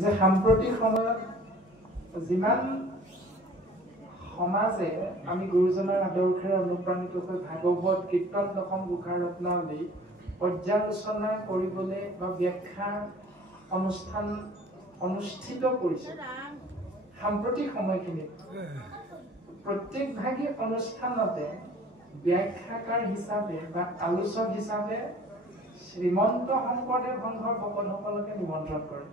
যে সাম্প্ৰতিক সময়ত যিমান সমাজে আমি গুৰুজনাৰ আদৰ্শৰে অনুপ্ৰাণিত হৈ ভাগৱত কীৰ্তন দশম ঘোষা ৰত্নাৱলী পৰ্যালোচনা কৰিবলৈ বা ব্যাখ্যা অনুষ্ঠান অনুষ্ঠিত কৰিছে সাম্প্ৰতিক সময়খিনিত প্ৰত্যেকভাগী অনুষ্ঠানতে ব্যাখ্যাকাৰ হিচাপে বা আলোচক হিচাপে শ্ৰীমন্ত শংকৰদেৱ সংঘৰ ভকতসকলকে নিমন্ত্ৰণ কৰে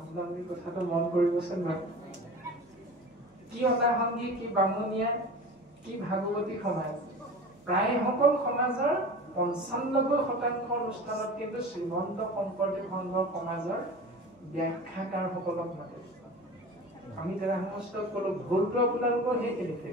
আপোনালোকে কথাটো মন কৰিবচোন বাৰু কি অনাসংগী কি বামুণীয়া কি ভাগৱতী সমাজ প্ৰায় সকল সমাজৰ ৯৫% অনুষ্ঠানত কিন্তু শ্ৰীমন্ত শংকৰদেৱ সংঘৰ সমাজৰ ব্যাখ্যাকাৰসকলক মাতে আমি তাৰা সমস্ত কলো ভুলটো আপোনালোকৰ সেইখিনিতে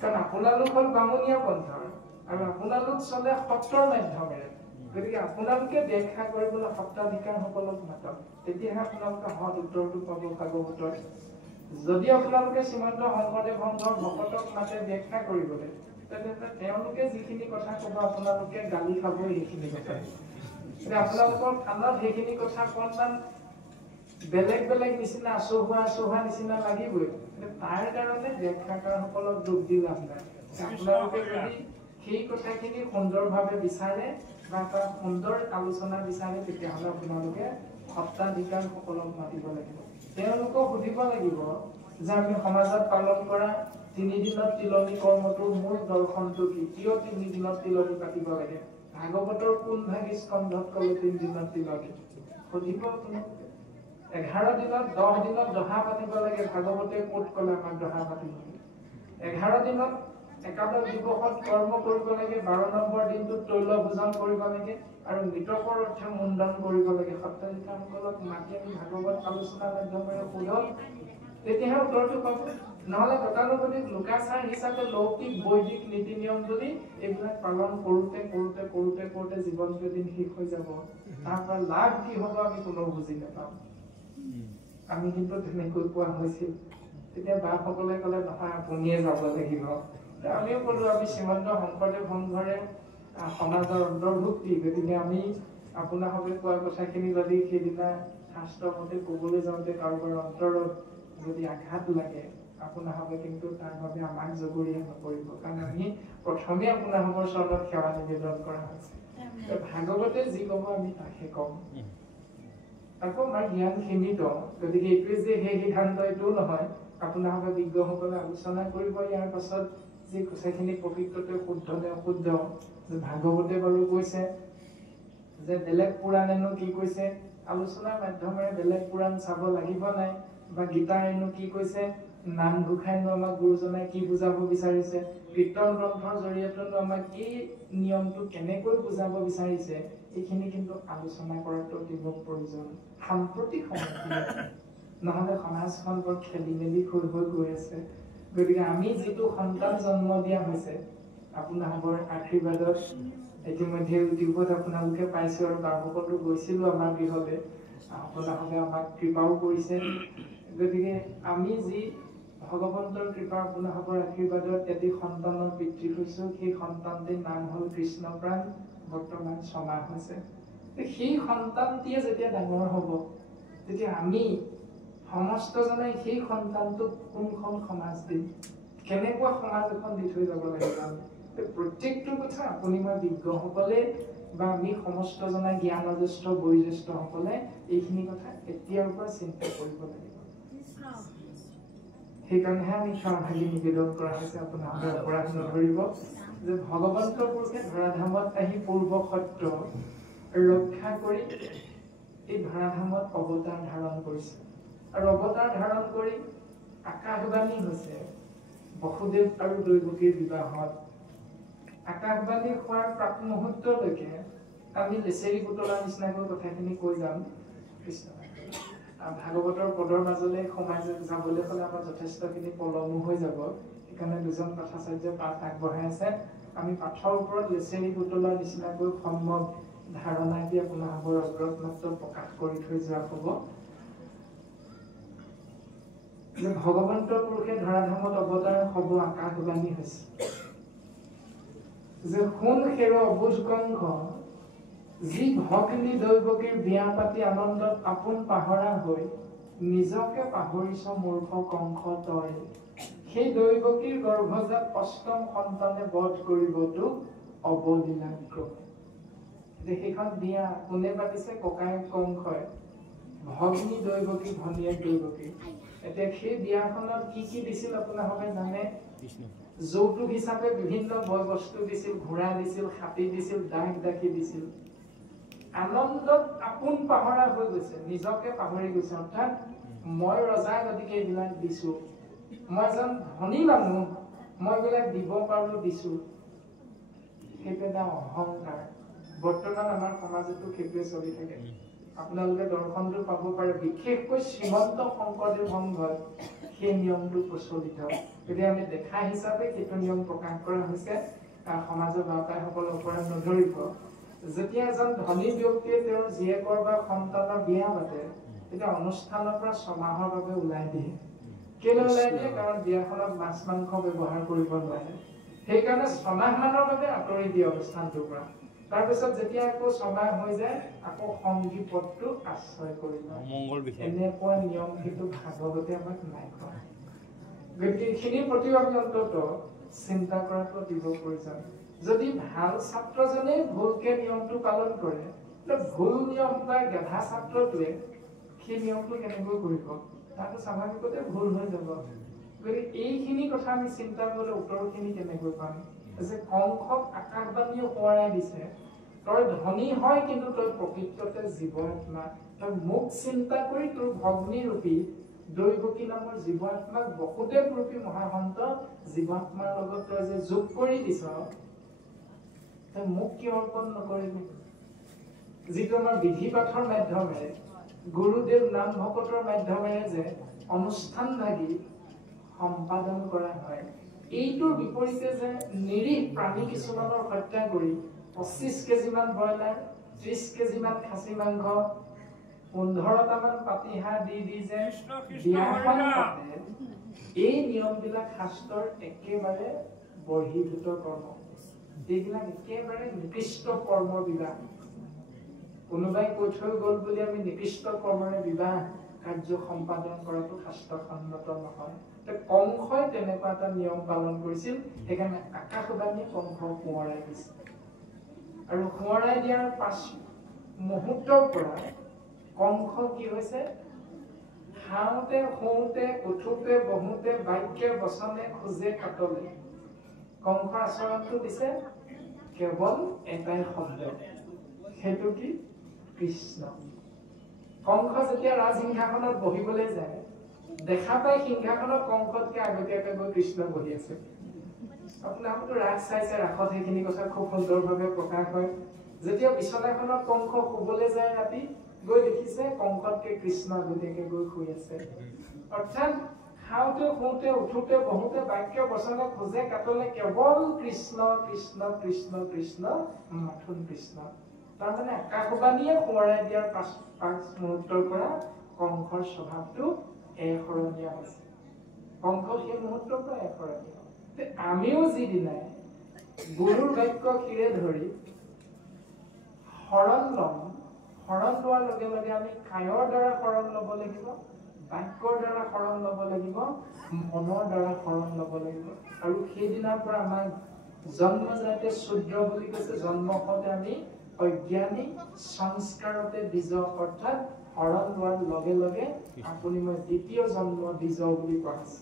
কাৰণ আপোনালোক হ'ল বামুণীয়া পন্থৰ আৰু আপোনালোক চলে সত্ৰৰ মাধ্যমেৰে গতিকে আপোনালোকে ব্যাখ্যা কৰিবলৈ সত্ৰাধিকাৰসকলক মাতক তেতিয়াহে আপোনালোকে সৎ উত্তৰটো পাব ভাগৱতৰ যদি আপোনালোকে শ্ৰীমন্ত শংকৰদেৱ সংঘৰ ভকতক মাতে ব্যাখ্যা কৰিবলৈ তেতিয়াহ'লে তেওঁলোকে যিখিনি কথা ক'ব আপোনালোকে গালি খাবই সেইখিনি কথা আপোনালোকৰ কাণত সেইখিনি কথা অকণমান বেলেগ বেলেগ নিচিনা আচহুৱা নিচিনা লাগিবই তাৰ কাৰণে ব্যাখ্যাকাৰসকলক দুখ দি লাভ নাই আপোনালোকে যদি সেই কথাখিনি সুন্দৰভাৱে বিচাৰে বা এটা সুন্দৰ আলোচনা বিচাৰে তেতিয়াহ'লে আপোনালোকে সত্ৰাধিকাৰসকলক মাতিব লাগিব তেওঁলোকক সুধিব লাগিব যে আমি সমাজত পালন কৰা ৩ দিনত তিলনী কৰ্মটোৰ মূল দৰ্শনটো কি কিয় ৩ দিনত তিলনী পাতিব লাগে ভাগৱতৰ কোন ভাগী স্কন্ধত ক'লে ৩ দিনত তিলনী সুধিব আপোনালোকে 11 দিনত 10 দিনত দহা পাতিব লাগে ভাগৱতে ক'ত ক'লে আমাক দহা পাতিব লাগে 11 দিনত একাদশ দিৱসত কৰ্ম কৰিব লাগে 12 নম্বৰ দিনটোত তৈল ভোজন কৰিব লাগে আৰু মৃতকৰ অৰ্থে মুণ্ডন কৰিব লাগে সত্ৰাধিকাৰসকলক মাতি আমি ভাগৱত আলোচনাৰ মাধ্যমেৰে সোধক তেতিয়াহে উত্তৰটো পাব নহ'লে গতানুগতিক লোকাচাৰ হিচাপে লৌকিক বৈদিক নীতি নিয়ম যদি এইবিলাক পালন কৰোঁতে জীৱনটো এদিন শেষ হৈ যাব তাৰ পৰা লাভ কি হ'ব আমি কোনেও বুজি নাপাম আমি কিন্তু তেনেকৈ কোৱা হৈছিল তেতিয়া বাসকলে ক'লে নহয় আপুনিয়ে যাব লাগিব আমিও ক'লো আমি শ্ৰীমন্ত শংকৰদেৱ সংঘৰে সমাজৰ অন্তৰ্ভুক্তি গতিকে আমি আপোনালোকে কোৱা কথাখিনি যদি সেইদিনা শাস্ত্ৰমতে ক'বলৈ যাওঁতে কাৰোবাৰ অন্তৰত যদি আঘাত লাগে আপোনালোকে কিন্তু তাৰ বাবে আমাক জগৰীয়া নকৰিব কাৰণ আমি প্ৰথমে আপোনালোকৰ চৰণত সেৱা নিবেদন কৰা হৈছে ভাগৱতে যি ক'ব আমি তাকে ক'ম আকৌ আমাৰ জ্ঞান সীমিত গতিকে এইটোৱে যে সেই সিদ্ধান্ত এইটোও নহয় আপোনালোকে বিজ্ঞসকলে আলোচনা কৰিব ইয়াৰ পাছত যে কথাখিনি প্ৰকৃততে শুদ্ধ নে অশুদ্ধ ভাগৱতে বাৰু কৈছে যে বেলেগ পুৰাণেনো কি কৈছে আলোচনাৰ মাধ্যমেৰে বেলেগ পুৰাণ চাব লাগিব নাই বা গীতাৰেনো কি কৈছে নাম ঘোষাইনো আমাক গুৰুজনাই কি বুজাব বিচাৰিছে কীৰ্তন গ্ৰন্থৰ জৰিয়তেনো আমাক এই নিয়মটো কেনেকৈ বুজাব বিচাৰিছে এইখিনি কিন্তু আলোচনা কৰাটো অতি প্ৰয়োজন সাম্প্ৰতিক সময়খিনিত নহ'লে সমাজখন বৰ খেলি মেলি হৈ গৈ আছে গতিকে আমি যিটো সন্তান জন্ম দিয়া হৈছে আপোনালোকৰ আশীৰ্বাদত ইতিমধ্যে ইউটিউবত আপোনালোকে পাইছে আৰু বাবুকতো গৈছিলোঁ আমাৰ গৃহলৈ আপোনালোকে আমাক কৃপাও কৰিছে গতিকে আমি যি ভগৱন্তৰ কৃপা আপোনালোকৰ আশীৰ্বাদত এটি সন্তানৰ পিতৃ হৈছোঁ সেই সন্তানটিৰ নাম হ'ল কৃষ্ণপ্ৰাণ বৰ্তমান 6 মাহ হৈছে সেই সন্তানটিয়ে যেতিয়া ডাঙৰ হ'ব তেতিয়া আমি সমস্তজনে সেই সন্তানটোক কোনখন সমাজ দিম কেনেকুৱা সমাজ এখন দি থৈ যাব লাগিব আমি প্ৰত্যেকটো কথা আপুনি মই বিজ্ঞসকলে বা আমি সমস্তজনে জ্ঞানজ্যেষ্ঠ বয়োজ্যেষ্ঠসকলে এইখিনি কথা এতিয়াৰ পৰা চিন্তা কৰিব লাগিব সেইকাৰণেহে আমি সেৱাভাগী নিবেদন কৰা হৈছে আপোনালোকে অপৰাধ নধৰিব যে ভগৱন্ত পুৰুষে ধৰাধামত আহি পূৰ্ব সত্ৰ ৰক্ষা কৰি এই ধৰাধামত অৱতাৰ ধাৰণ কৰিছে আৰু অৱতাৰ ধাৰণ কৰি আকাশবাণী হৈছে বসুদেৱ আৰু দৈৱকীৰ বিবাহত আকাশবাণী হোৱাৰ প্ৰাক মুহূৰ্তলৈকে আমি লেচেৰি বুটলাৰ নিচিনাকৈ কথাখিনি কৈ যাম কৃষ্ণ ভাগৱতৰ পদৰ মাজলৈ সোমাই যাবলৈ হ'লে আমাৰ যথেষ্টখিনি পলমো হৈ যাব সেইকাৰণে দুজন কথাচাৰ্য পাঠ আগবঢ়াই আছে আমি পাঠৰ ওপৰত লেচেৰি বুটলাৰ নিচিনাকৈ সম্যক ধাৰণা দি আপোনালোকৰ অগ্ৰত মাত্ৰ প্ৰকাশ কৰি থৈ যোৱা হ'ব যে ভগৱন্ত পুৰুষে ধৰাধামত অৱতাৰ হ'ব আকাশবাণী হৈছে যে সোণ খেৰ অবুজ কংস যি ভগ্নী দৈৱকীৰ বিয়া পাতি আনন্দত আপোন পাহৰা হৈ নিজকে পাহৰিছ মূৰ্খ কংস তই সেই দৈৱকীৰ গৰ্ভজাত অষ্টম সন্তানে বধ কৰিব তোক অবলীলাক্ৰমে। সেইখন বিয়া কোনে পাতিছে? ককায়েক কংসই ভগ্নী দৈৱকী ভনীয়েক দৈৱকী। এতিয়া সেই বিয়াখনত কি কি দিছিল আপোনালোকে জানে? যৌতুক হিচাপে বিভিন্ন বয় বস্তু দিছিল, ঘোঁৰা দিছিল, হাতী দিছিল, দাগ দাখি দিছিল। আনন্দত আপোন পাহৰা হৈ গৈছে, নিজকে পাহৰি গৈছে। অৰ্থাৎ মই ৰজা গতিকে এইবিলাক দিছো, মই এজন ধনী মানুহ মই এইবিলাক দিব পাৰো দিছো। সেইটো এটা অহংকাৰ। বৰ্তমান আমাৰ সমাজতো সেইটোৱে চলি থাকে। আপোনালোকে দৰ্শনটো পাব পাৰে, বিশেষকৈ শ্ৰীমন্ত শংকৰদেৱ সংঘত সেই নিয়মটো প্ৰচলিত। গতিকে আমি দেখা হিচাপে সেইটো নিয়ম প্ৰকাশ কৰা হৈছে। সমাজৰ বাৰ্তাসকলৰ ওপৰত নধৰিব। যেতিয়া এজন ধনী ব্যক্তিয়ে তেওঁৰ জীয়েকৰ বা সন্তানৰ বিয়া পাতে, তেতিয়া অনুষ্ঠানৰ পৰা ছমাহৰ বাবে ওলাই দিয়ে। কেলৈ ওলাই দিয়ে? কাৰণ বিয়াখনত মাছ মাংস ব্যৱহাৰ কৰিব নোৱাৰে। সেইকাৰণে ছমাহমানৰ বাবে আঁতৰি দিয়ে অনুষ্ঠানটোৰ পৰা। তাৰপিছত যেতিয়া আকৌ ছমাহ হৈ যায়, আকৌ সংগী পদটো আশ্ৰয় কৰি লয়। এনেকুৱা নিয়ম কিন্তু ভাগৱতে আমাক নাই কৰা। গতিকে এইখিনিৰ প্ৰতিও আমি অন্তত চিন্তা কৰাটো দিব প্ৰয়োজন। যদি ভাল ছাত্ৰজনে ভুলকে নিয়মটো পালন কৰে, ভুল নিয়ম বা গেধা ছাত্ৰটোৱে সেই নিয়মটো কেনেকৈ কৰিব? তাতো স্বাভাৱিকতে ভুল হৈ যাব। গতিকে এইখিনি কথা আমি চিন্তা কৰিলে উত্তৰখিনি কেনেকৈ পাম? যে কংসক আকাশবাণীয়ে সোঁৱৰাই দিছে, তই ধনী হয় কিন্তু তই প্ৰকৃততে জীৱ আত্মা। তই মোক চিন্তা কৰি তোৰ ভগ্নীৰূপী দৈৱকী নামৰ জীৱ আত্মাক বসুদেৱ ৰূপী মহাসন্ত জীৱাত্মাৰ লগত তই যে যোগ কৰি দিছ, তই মোক কিয় অৰ্পণ নকৰিবি? যিটো আমাৰ বিধি পাঠৰ মাধ্যমেৰে, গুৰুদেৱ নাম ভকতৰ মাধ্যমেৰে যে অনুষ্ঠান ভাগি সম্পাদন কৰা হয়, এইটোৰ বিপৰীতে যে নিৰীহ প্ৰাণী কিছুমানৰ হত্যা কৰি 25 কেজিমান ব্ৰইলাৰ, 30 কেজিমান খাচী মাংস, 15টামান পাতিহাঁহ দি যে বিয়াখন পাতে, এই নিয়মবিলাক শাস্ত্ৰৰ একেবাৰে বৰ্হিভূত কৰ্ম। এইবিলাক একেবাৰে নিকৃষ্ট কৰ্মৰ বিবাহ। কোনোবাই কৈ থৈ গ'ল বুলি আমি নিকৃষ্ট কৰ্মৰে বিবাহ কাৰ্য সম্পাদন কৰাটো শাস্ত্ৰসন্মত নহয়। কংসই তেনেকুৱা এটা নিয়ম পালন কৰিছিল, সেইকাৰণে আকাশবাণীয়ে কংসক সোঁৱৰাই দিছে। আৰু সোঁৱৰাই দিয়াৰ পাছ মুহূৰ্তৰ পৰা কংস কি হৈছে? খাওঁতে শুওঁতে উঠোতে বহোতে বাক্যে বচনে খোজে কাটলে কংসৰ আচৰণটো দিছে কেৱল এটাই শব্দ, সেইটো কি? কৃষ্ণ। কংস যেতিয়া ৰাজসিংহাসনত বহিবলৈ যায়, দেখা পাই সিংহাসনত কংসতকে আগতীয়াকৈ গৈ কৃষ্ণ বহি আছে। আপোনালোকেতো ৰাস চাইছে, ৰাসত সেইখিনি কথা খুব সুন্দৰভাৱে প্ৰকাশ হয়। যেতিয়া বিচনাখনত কংস শুবলৈ যায় ৰাতি, গৈ দেখিছে কংসতকে কৃষ্ণ আগতীয়াকৈ গৈ শুই আছে। অৰ্থাৎ খাওঁতে শুওঁতে উঠোতে বহোতে বাক্য বচনে খোজে কাটলে কেৱল কৃষ্ণ কৃষ্ণ কৃষ্ণ কৃষ্ণ মাথোন কৃষ্ণ। তাৰমানে আকাশবাণীয়ে সোঁৱৰাই দিয়াৰ পাঁচ মুহূৰ্তৰ পৰা কংসৰ স্বভাৱটো এশৰণীয়া হৈছে। কংস সেই মুহূৰ্তৰ পৰা এশৰণীয়া। আমিও যিদিনাই গুৰুৰ বাক্য শিৰে ধৰি শৰণ ল'ম, শৰণ লোৱাৰ লগে লগে আমি কায়ৰ দ্বাৰা শৰণ ল'ব লাগিব, বাক্যৰ দ্বাৰা শৰণ ল'ব লাগিব, মনৰ দ্বাৰা শৰণ ল'ব লাগিব। আৰু সেইদিনাৰ পৰা আমাক জন্মজাতে শূদ্ৰ বুলি কৈছে, জন্ম হওঁতে আমি অজ্ঞানী সংস্কাৰতে দ্বিজ, অৰ্থাৎ শৰণ লোৱাৰ লগে লগে আপুনি মই দ্বিতীয় জন্ম দ্বিজ বুলি কোৱা হৈছে।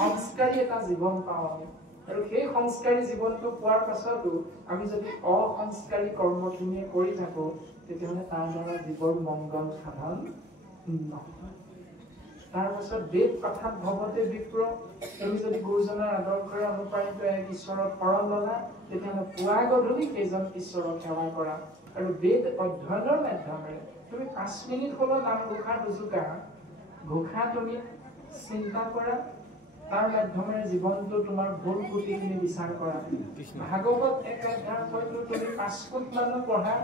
সংস্কাৰী এটা জীৱন পাওঁ আমি, আৰু সেই সংস্কাৰী জীৱনটো পোৱাৰ পাছতো আমি যদি অসংস্কাৰী কৰ্মখিনিয়ে কৰি থাকো, তেতিয়াহ'লে তাৰ দ্বাৰা জীৱৰ মংগল সাধন নহয়। তাৰপাছত বেদ কথাত ভৱতে বিপ্ৰ, তুমি যদি গুৰুজনাৰ আদৰ্শৰে অনুপ্ৰাণিত এক ঈশ্বৰক শৰণ ল'লা, তেতিয়াহ'লে পুৱা গধূলি সেইজন ঈশ্বৰক সেৱা কৰা। আৰু বেদ অধ্যয়নৰ মাধ্যমেৰে তুমি 5 মিনিট হ'লেও নাম ঘোষা দুজোকা ঘোষা তুমি চিন্তা কৰা, তাৰ মাধ্যমেৰে জীৱনটো তোমাৰ ভুল ত্ৰুটিখিনি বিচাৰ কৰা। ভাগৱত এক অধ্যায় হয়তো তুমি 5 ফুট মানো পঢ়া,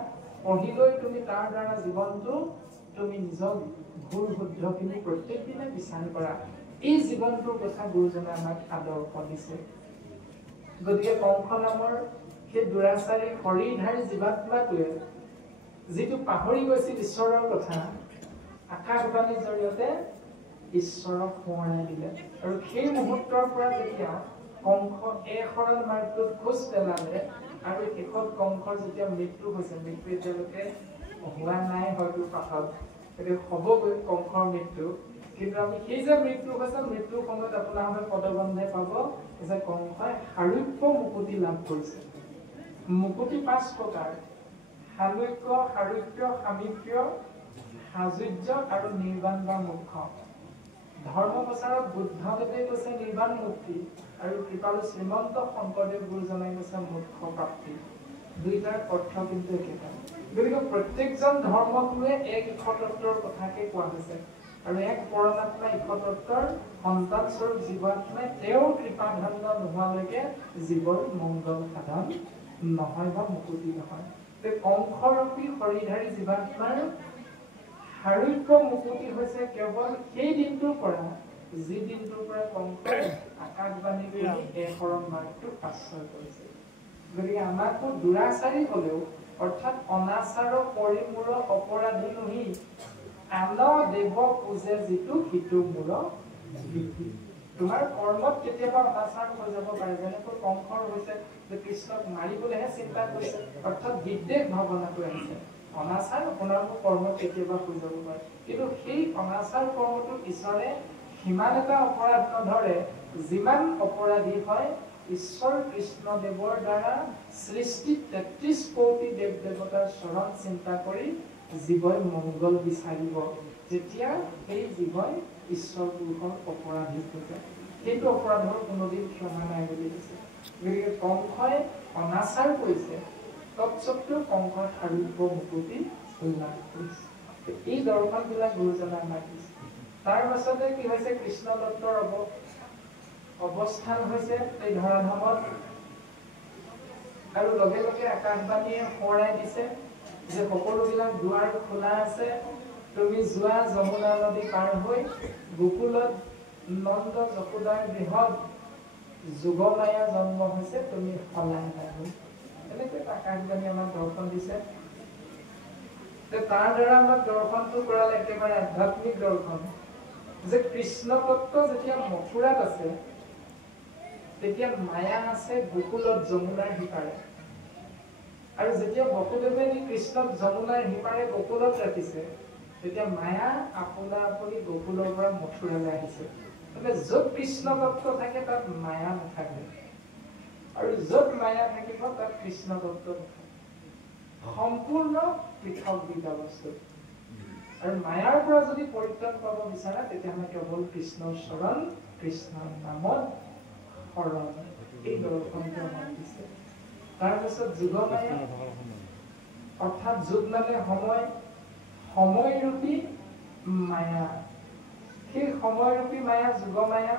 পঢ়িলৈ তুমি তাৰ দ্বাৰা জীৱনটো তুমি নিজক ভুল শুদ্ধখিনি প্ৰত্যেক দিনে বিচাৰ কৰা। এই জীৱনটোৰ কথা গুৰুজনে আমাক আদৰ্শ দিছে। গতিকে কংস নামৰ সেই দুৰাচাৰী শৰীৰধাৰী জীৱাত্মাটোৱে যিটো পাহৰি গৈছিল ঈশ্বৰৰ কথা আকাশবাণীৰ জৰিয়তে ঈশ্বৰক সোঁৱৰাই দিলে আৰু সেই মুহূৰ্তৰ পৰা যেতিয়া কংস শৰণ মাৰ্গটোত খোজ পেলালে আৰু শেষত কংসৰ যেতিয়া মৃত্যু হৈছে, মৃত্যু এতিয়ালৈকে হোৱা নাই হয়তো পাছত, গতিকে হ'বগৈ কংসৰ মৃত্যু, কিন্তু আমি সেই যে মৃত্যু হৈছে মৃত্যুৰ সময়ত আপোনালোকে পদবন্ধে পাব যে কংসই শাৰীৰিক মুকুতি লাভ কৰিছে। মুকুতি 5 প্ৰকাৰ: শালুক্য, শাৰীৰিক, সামীপ্য, সাজুৰ্য আৰু নিৰ্বাণ বা মোক্ষ। ধৰ্ম প্ৰচাৰত বুদ্ধদেৱে কৈছে নিৰ্বাণ মুক্তি আৰু কৃপালু শ্ৰীমন্ত শংকৰদেৱ গুৰুজনাই কৈছে মোক্ষ প্ৰাপ্তি। দুইটাৰ অৰ্থ কিন্তু একেটা। গতিকে প্ৰত্যেকজন ধৰ্মগুৰুৱে এক ঈশ্বৰতত্বৰ কথাকে কোৱা হৈছে আৰু এক পৰমাত্মা ঈশ্বৰতত্বৰ সন্তান স্বৰূপ জীৱাত্মাই তেওঁৰ কৃপাধন্য নোহোৱালৈকে জীৱৰ মংগল সাধন নহয় বা মুকুতি নহয়। কংসৰূপী হৰিধাৰী জীৱাত্মাৰ শাৰীৰিক মুকুতি হৈছে কেৱল সেই দিনটোৰ পৰা যি দিনটোৰ পৰা কংসই আকাশবাণী কৰি শৰণ মাৰ্গটোক আশ্ৰয় কৰিছে। গতিকে আমাকো দুৰাচাৰী হলেও অৰ্থাৎ অনাচাৰ পৰিমূৰ অপৰাধী নহি আন দেৱ পূজে যিটো সিটো মূৰ বিধি। তোমাৰ কৰ্মত কেতিয়াবা অনাচাৰ হৈ যাব পাৰে, যেনেকৈ কংসৰ হৈছে যে কৃষ্ণক মাৰিবলৈহে চিন্তা কৰিছে, অৰ্থাৎ বিদ্বেষ ভাৱনাটো আহিছে। অনাচাৰ আপোনালোকৰ কৰ্মত কেতিয়াবা হৈ যাব পাৰে, কিন্তু সেই অনাচাৰ কৰ্মটো ঈশ্বৰে সিমান এটা অপৰাধ নধৰে যিমান অপৰাধী হয় ঈশ্বৰ কৃষ্ণদেৱৰ দ্বাৰা সৃষ্টি 33 কোটি দেৱ দেৱতাৰ চৰণ চিন্তা কৰি জীৱই মংগল বিচাৰিব, যেতিয়া সেই জীৱই ঈশ্বৰ পুৰুষৰ অপৰাধী হৈ যায়। সেইটো অপৰাধৰ কোনোদিন ক্ষমা নাই বুলি কৈছে। গতিকে কংসই অনাচাৰ কৰিছে, তৎসত্বেও কংসৰ শাৰীৰিক মুকুতি লাভ কৰিছে। এই দৰ্শনবিলাক গুৰুজনাই আমাক দিছে। তাৰ পাছতে কি হৈছে, কৃষ্ণ দত্তৰ অৱস্থান হৈছে এই ধৰাধামত আৰু লগে লগে আকাশবাণীয়ে সোঁৱৰাই দিছে যে সকলোবিলাক দুৱাৰ খোলা আছে, তুমি যোৱা যমুনা নদী পাৰ হৈ গোকুলত নন্দ যশোদাৰ গৃহত যোগমায়া জন্ম হৈছে, তুমি সলাই নাই। এনেকৈ আকাশবাণী আমাক দৰ্শন দিছে। তাৰ দ্বাৰা আমাক দৰ্শনটো কৰালে একেবাৰে আধ্যাত্মিক দৰ্শন যে কৃষ্ণ তত্ত্ব যেতিয়া মথুৰাত আছে তেতিয়া মায়া আছে গোকুলত যমুনাৰ সিপাৰে, আৰু যেতিয়া বসুদেৱে কৃষ্ণক যমুনাৰ সিপাৰে গোকুলত ৰাখিছে তেতিয়া মায়া আপোনা আপুনি গোকুলৰ পৰা মথুৰালৈ আহিছে। মানে য'ত কৃষ্ণ তত্ত্ব থাকে তাত মায়া নাথাকে, আৰু য'ত মায়া থাকিব তাত কৃষ্ণ তত্ত্ব নাথাকে। সম্পূৰ্ণ পৃথক দুটা বস্তু। আৰু মায়াৰ পৰা যদি পৰিত্ৰাণ পাব বিচাৰা তেতিয়াহ'লে কেৱল কৃষ্ণৰ চৰণ, কৃষ্ণৰ নামত শৰণ, এই দৰ্শনটো আমাক দিছে। তাৰপিছত যোগমায়া অৰ্থাৎ যোগ মানে সময়, সময়ৰূপী মায়া। সেই সময়ৰূপী মায়া যোগমায়া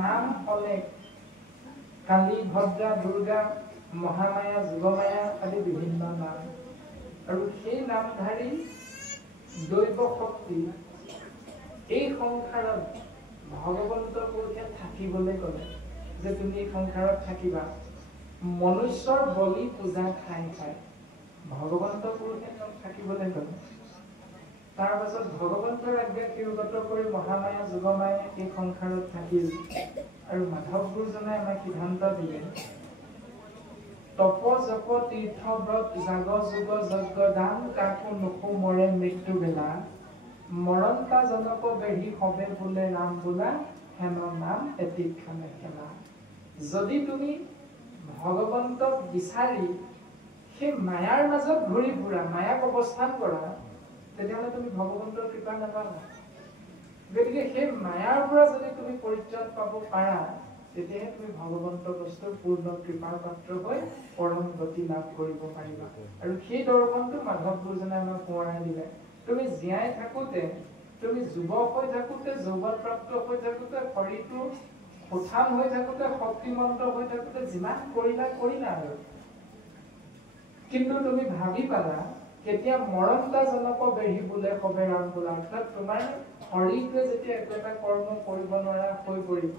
নাম অনেক, কালী, ভদ্ৰা, দুৰ্গা, মহামায়া, যোগমায়া আদি বিভিন্ন নাম। আৰু সেই নামধাৰী দৈৱ শক্তি এই সংসাৰত ভগৱন্ত পুৰুষে থাকিবলৈ ক'লে যে তুমি এই সংসাৰত থাকিবা। মনুষ্যৰ বলি পূজা খাই খাই ভগৱন্ত পুৰুষে তেওঁক থাকিবলৈ ক'লে। তাৰ পাছত ভগৱন্তৰ আজ্ঞা শিৰোগত কৰি মহামায়া যোগমায়া এই সংসাৰত থাকিল। আৰু মাধৱ গুৰুজনাই আমাক সিদ্ধান্ত দিলে তপ জপ তীৰ্থ ব্ৰত জাগ যোগ যজ্ঞ দান কাকো নুসু মৰে মৃত্যু বেলা মৰণতা জনক বেঢ়ি হবে বোলে ৰাম বোলা হেন নাম এতিক্ষণে খেলা। যদি তুমি ভগৱন্তক বিচাৰি সেই মায়াৰ মাজত ঘূৰি ফুৰা, মায়াক অৱস্থান কৰা, তেতিয়াহ'লে তুমি ভগৱন্তৰ কৃপা নাপাবা। গতিকে সেই মায়াৰ পৰা যদি তুমি পৰিত্ৰাণ পাব পাৰা তেতিয়াহে তুমি ভগৱন্ত বস্তুৰ পূৰ্ণ কৃপাৰ পাত্ৰ হৈ পৰম গতি লাভ কৰিব পাৰিবা। আৰু সেই দৰ্শনটো মাধৱ গুৰুজনাই আমাক সোঁৱৰাই দিলে। তুমি জীয়াই থাকোতে, তুমি যুৱক হৈ থাকোতে, যৌৱন প্ৰাপ্ত হৈ থাকোতে, শৰীৰটো সুঠাম হৈ থাকোতে, শক্তিমন্ত হৈ থাকোতে যিমান কৰিলা আৰু, কিন্তু তুমি ভাবি পালা কেতিয়া মৰণতা জনক বেঢ়ি বোলে হবে ৰাম বোলা, অৰ্থাৎ তোমাৰ শৰীৰটোৱে যেতিয়া একো এটা কৰ্ম কৰিব নোৱাৰা হৈ পৰিব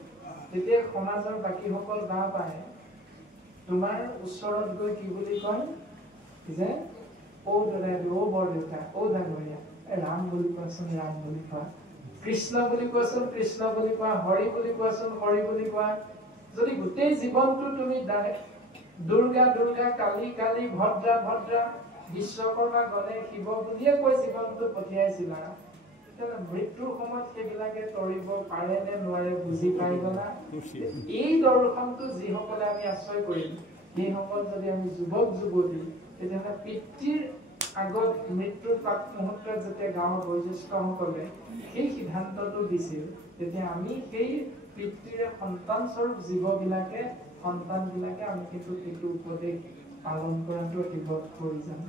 তেতিয়া সমাজৰ বাকীসকল গা পায় তোমাৰ ওচৰত গৈ কি বুলি কয় যে ও দাদা ও বৰদেউতা ও ডাঙৰীয়া ৰাম বুলি কোৱাচোন ৰাম বুলি কোৱা কৃষ্ণ বুলি কোৱাচোন কৃষ্ণ বুলি কোৱা হৰি বুলি কোৱাচোন হৰি বুলি কোৱা যদি গোটেই জীৱনটো তুমি দুৰ্গা দুৰ্গা কালী কালী ভদ্ৰা ভদ্ৰা বিশ্বকৰ্মা গণেশ শিৱ বুলিয়ে কৈ জীৱনটো পঠিয়াইছিলা মৃত্যুৰ সময়ত সেইবিলাকে তৰিব পাৰে নে নোৱাৰে বুজি পাই গলা এই দৰ্শনটো যিসকলে আমি আশ্ৰয় কৰিম সেইসকল যদি আমি যুৱক যুৱতী তেতিয়াহ'লে পিতৃৰ আগত মৃত্যুৰ প্ৰাক মুহূৰ্তত যেতিয়া গাঁৱৰ বয়োজ্যেষ্ঠসকলে সেই সিদ্ধান্তটো দিছিল তেতিয়া আমি সেই পিতৃৰে সন্তান স্বৰূপ জীৱবিলাকে সন্তানবিলাকে আমি কিন্তু সেইটো উপদেশ পালন কৰাটো অতিবত প্ৰয়োজন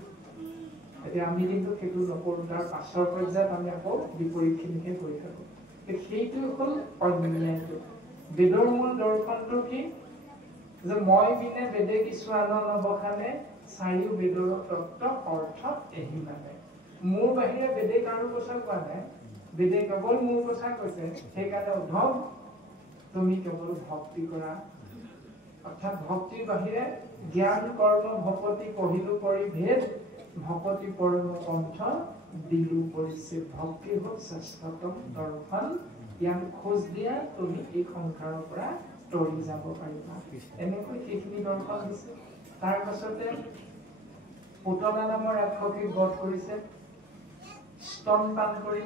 এতিয়া আমি কিন্তু সেইটো নকৰোঁ তাৰ পাছৰ পৰ্যায়ত আমি আকৌ বিপৰীতখিনিকে কৰি থাকোঁ সেইটো হ'ল অন্যায়টো বেদৰ মূল দৰ্শনটো কি যে মই বিনে বেদে কিছু আন নবখানে চাৰিও বেদৰ তত্ত্ব অৰ্থ এহি মানে মোৰ বাহিৰে বেদে কাৰো কথা কোৱা নাই বেদে কেৱল মোৰ কথা কৈছে সেইকাৰণে উদ্ধৱ তুমি কেৱল ভক্তি কৰা অৰ্থাৎ ভক্তিৰ বাহিৰে জ্ঞান কৰ্ম ভকতি পঢ়িলো কৰি ভেদ ভকতি পৰম কণ্ঠ দিলো পৰিছে ভক্তি হ'ল শ্ৰেষ্ঠতম দৰ্শন ইয়াক খোজ দিয়া তুমি এই সংসাৰৰ পৰা তৰি যাব পাৰিবা এনেকৈ সেইখিনি দৰ্শন দিছে তাৰ পাছতে পুতনা নামৰ ৰাক্ষসীক বধ কৰিছে স্তন পান কৰি